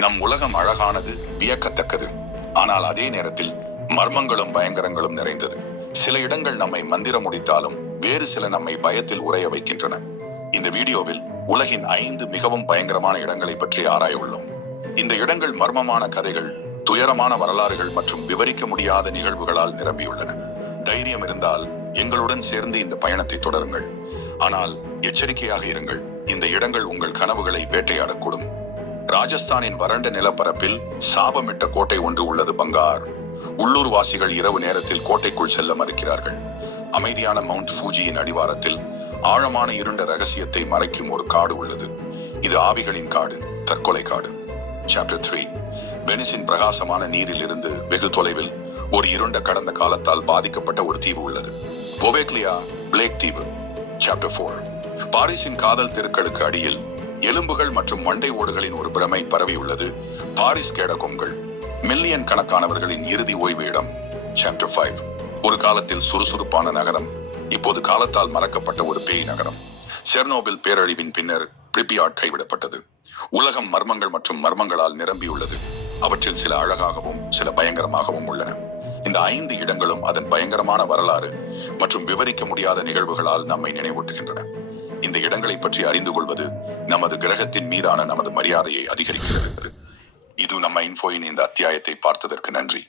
நம் உலகம் அழகானது வியக்கத்தக்கது. ஆனால் அதே நேரத்தில் மர்மங்களும் பயங்கரங்களும் நிறைந்தது. சில இடங்கள் நம்மை மந்திர முடித்தாலும் வேறு சில நம்மை பயத்தில் உரைய வைக்கின்றன. இந்த வீடியோவில் உலகின் ஐந்து மிகவும் பயங்கரமான இடங்களை பற்றி ஆராய உள்ளோம் இந்த இடங்கள் மர்மமான கதைகள் துயரமான வரலாறுகள் மற்றும் விவரிக்க முடியாத நிகழ்வுகளால் நிரம்பியுள்ளன. தைரியம் இருந்தால் எங்களுடன் சேர்ந்து இந்த பயணத்தை தொடருங்கள். ஆனால் எச்சரிக்கையாக இருங்கள் இந்த இடங்கள் உங்கள் கனவுகளை வேட்டையாடக்கூடும். ராஜஸ்தானின் வறண்ட நிலப்பரப்பில் சாபமிட்ட கோட்டை ஒன்று உள்ளது பங்கார். உள்ளூர் வாசிகள் இரவு நேரத்தில் கோட்டைக்குள் செல்ல மறுக்கிறார்கள். அமைதியான மவுண்ட் ஃபூஜியின் அடிவாரத்தில் ஆழமான இருண்ட ரகசியத்தை மறைக்கும் ஒரு காடு உள்ளது. இது ஆவிகளின் காடு தற்கொலை காடு. சாப்டர் த்ரீ வெனிஸின் பிரகாசமான நீரில் இருந்து வெகு தொலைவில் ஒரு இருண்ட கடந்த காலத்தால் பாதிக்கப்பட்ட ஒரு தீவு உள்ளது. பொவேக்லியா பிளேக் தீவு. சாப்டர் ஃபோர் பாரிஸின் காதல் தெருக்களுக்கு அடியில் எலும்புகள் மற்றும் மண்டை ஓடுகளின் ஒரு பிரமை பரவியுள்ளது. பாரிஸ் கேடகோம்கள் மில்லியன் கணக்கானவர்களின் இறுதி ஓய்வு இடம் சாப்டர் ஃபைவ் ஒரு காலத்தில் சுறுசுறுப்பான நகரம் இப்போது காலத்தால் மறக்கப்பட்ட ஒரு பேய் நகரம். செர்னோபில் பேரழிவின் பின்னர் பிரிபியாட் கைவிடப்பட்டது. உலகம் மர்மங்கள் மற்றும் மர்மங்களால் நிரம்பியுள்ளது. அவற்றில் சில அழகாகவும் சில பயங்கரமாகவும் உள்ளன. இந்த ஐந்து இடங்களும் அதன் பயங்கரமான வரலாறு மற்றும் விவரிக்க முடியாத நிகழ்வுகளால் நம்மை நினைவூட்டுகின்றன. இந்த இடங்களை பற்றி அறிந்து கொள்வது நமது கிரகத்தின் மீதான நமது மரியாதையை அதிகரிக்கிறது. இது நம்ம இன்ஃபோயின் இந்த அத்தியாயத்தை பார்த்ததற்கு நன்றி.